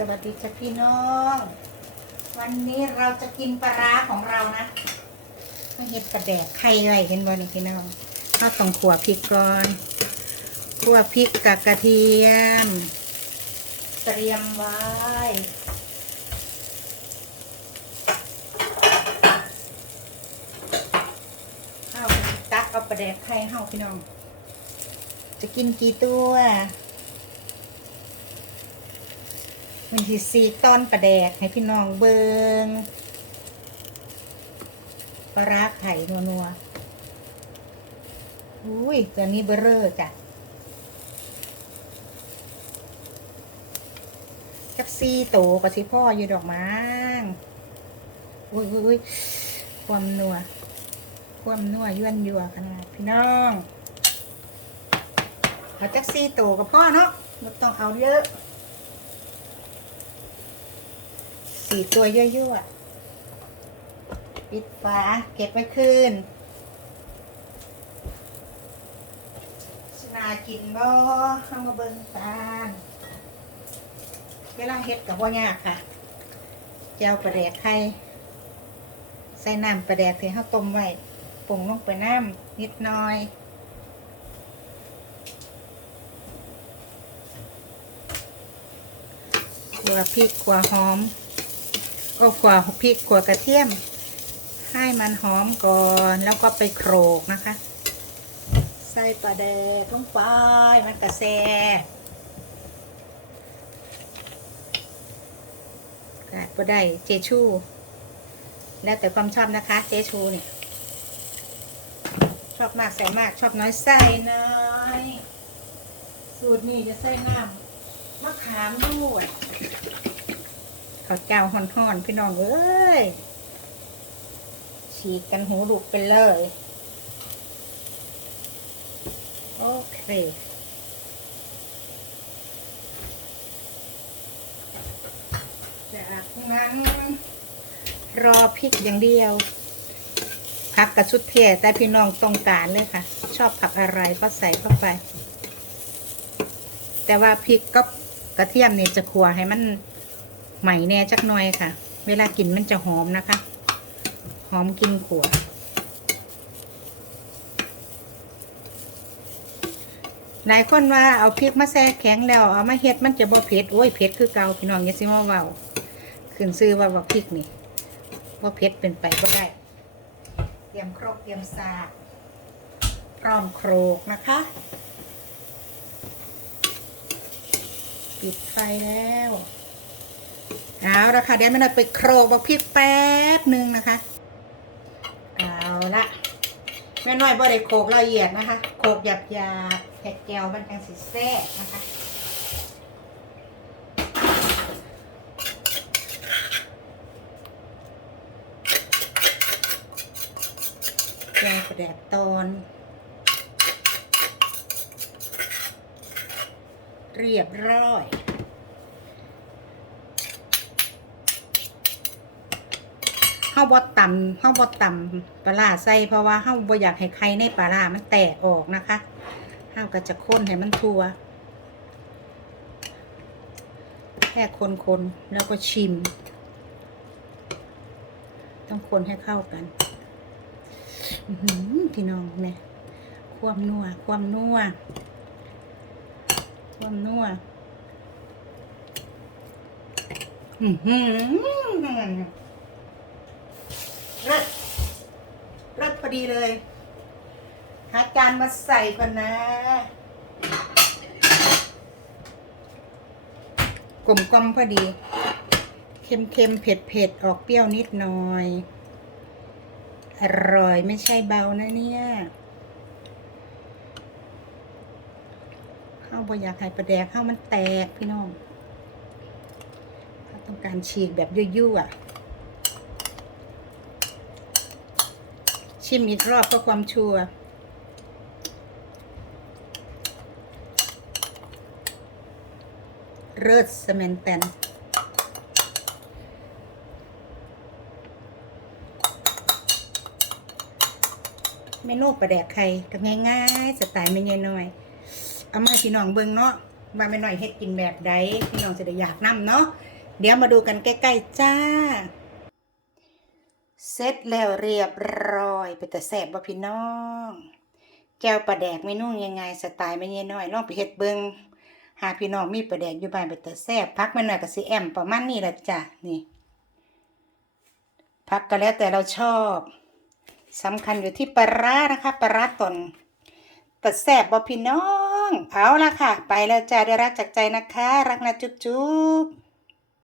สวัสดีจ้ะพี่น้อง วันนี้เราจะกินปลาร้าของเรานะมาเห็ดปลาแดกไข่ไรกันบ่นี่พี่น้องข้าวต้องขัวพริกก่อนขัวพริกกับกระเทียม เตรียมไว้ข้าวตักเอาปลาแดกไข่เฮาพี่น้อง จะกินกี่ตัว มันที่สีต้อนประแดกให้พี่น้องเบิงปลาร้าไข่นัวนัวๆอุ้ยตัวนี้เบอร์เรอร์จ้ะจักซีโตกับที่พ่ออยู่ดอกมั้งอุ้ยอุ้ยอุ้ยความนัว ความนัวยั่วนยัวขนาดพี่น้อง เอาจักซีโตกับพ่อเนาะไม่ต้องเอาเยอะ สี่ตัวยั่วๆ ปิดฝาเก็บไว้คืนสนากินบ่เข้ามาเบิ่งตาลเวลาเฮ็ดกับบ่ยากค่ะเจ้าปลาแดกไข่ใส่น้ำปลาแดกที่เฮาต้มไว้ปรุงลงไปน้ำนิดหน่อยขัวพริกขัวหอม ก็ขัวพริกขัวกระเทียม ให้มันหอมก่อนแล้วก็ไปโขลกนะคะ ใส่ปลาแดกลงไปมันกระแซขาดก็ได้เจชูแล้วแต่ความชอบนะคะ เจชูเนี่ยชอบมากใส่มากชอบน้อยใส่น้อยสูตรนี้จะใส่น้ำมะขามด้วย ข้าวเจ้าห่อนๆพี่น้องเอ้ยฉีกกันหูลุกไปเลย โอเคจากนั้น รอพริกอย่างเดียวผักกระชุดเทียแต่พี่น้องต้องการเลยค่ะ ชอบผักอะไรก็ใส่เข้าไป แต่ว่าพริกก็กระเทียมเนี่ยจะขัวให้มัน ใหม่แน่จักหน่อยค่ะ เวลากินมันจะหอมนะคะ หอมกินขวดหลายคนว่าเอาพริกมาแช่แข็งแล้วเอามาเฮ็ดมันจะบ่เผ็ดโอ้ยเผ็ดคือเกาพี่น้องอย่าสิมาเว้าขึ้นซื้อว่าว่าพริกนี่ว่าเผ็ดเป็นไปก็ได้ เตรียมครกเตรียมสากพร้อมโครกนะคะ ปิดไฟแล้ว เอาละค่ะเดี๋ยวแม่น้อยไปโครกบอกพริกแป๊บหนึ่งนะคะ เอาละแม่น้อยบ่ได้โขลกละเอียดนะคะโขลกหยาบหยาบๆแผ่แก้วมันจังสิแซ่บนะคะแกงกระแดกตอน เรียบร้อย เฮาบ่ตำเฮาบ่ตำปลาใส่เพราะว่าเฮาบ่อยากให้ไข่ในปลามันแตกออกนะคะเฮาก็จะคนให้มันทั่ว แค่คนๆแล้วก็ชิม ต้องคนให้เข้ากันพี่น้องเนี่ยความนัวความนัวความนัวอือหือ เลิศเลิศพอดีเลย หาจานมาใส่ก่อนนะ กลมกลมพอดี เค็มเค็มๆเผ็ดเผ็ดๆออกเปรี้ยวนิดหน่อย อร่อยไม่ใช่เบานะเนี่ยข้าวบอยากให้ประแดกข้าวมันแตกพี่น้องข้าต้องการฉีกแบบยั่วๆ ชิมอีกรอบเพื่อความชัวร์เลิศสแมนแตนเมนูประแดกไข่ก็ง่ายๆสไตล์ไม่ใหญ่น้อย เอามาพี่น้องเบิ่งเนาะว่าไม่น้อยเฮ็ดกินแบบใดพี่น้องจะได้อยากนํเนาะเดี๋ยวมาดูกันใกล้ ๆ จ้า เสร็จแล้วเรียบร้อยไปแต่แซ่บบ่พี่น้อง แก้วปลาแดกเมนูยังไงสไตล์ไม่เยน้อยลองไปเฮ็ดเบิงหาพี่น้องมีปลาแดกอยู่บ้านไปแต่แซ่บพักมาหน่อยก็สิแอมประมาณนี้ละจ้ะนี่ พักก็แล้วแต่เราชอบสำคัญอยู่ที่ปลาร้านะคะปลาร้าตนแต่แซ่บบ่พี่น้อง เอาละค่ะ ไปแล้วจ้าได้รักจากใจนะคะ รักนะจุ๊บจุ๊บ